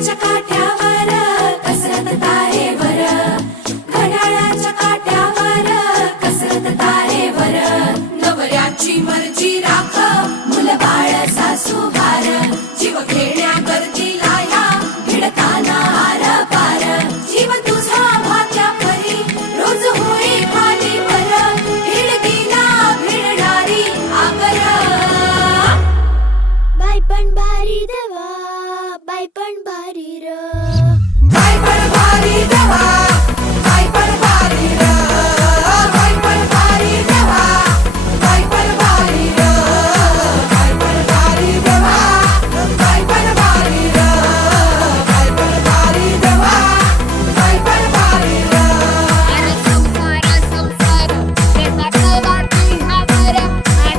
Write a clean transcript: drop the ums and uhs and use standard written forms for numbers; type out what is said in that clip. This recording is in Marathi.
घड्याळाच्या काठ्यावर कसरत तारेवर, घड्याळाच्या काठ्यावर कसरत तारेवर. नवऱ्याची मर्जी राख, मुलं बाळ सासू भार, जीव घेण्या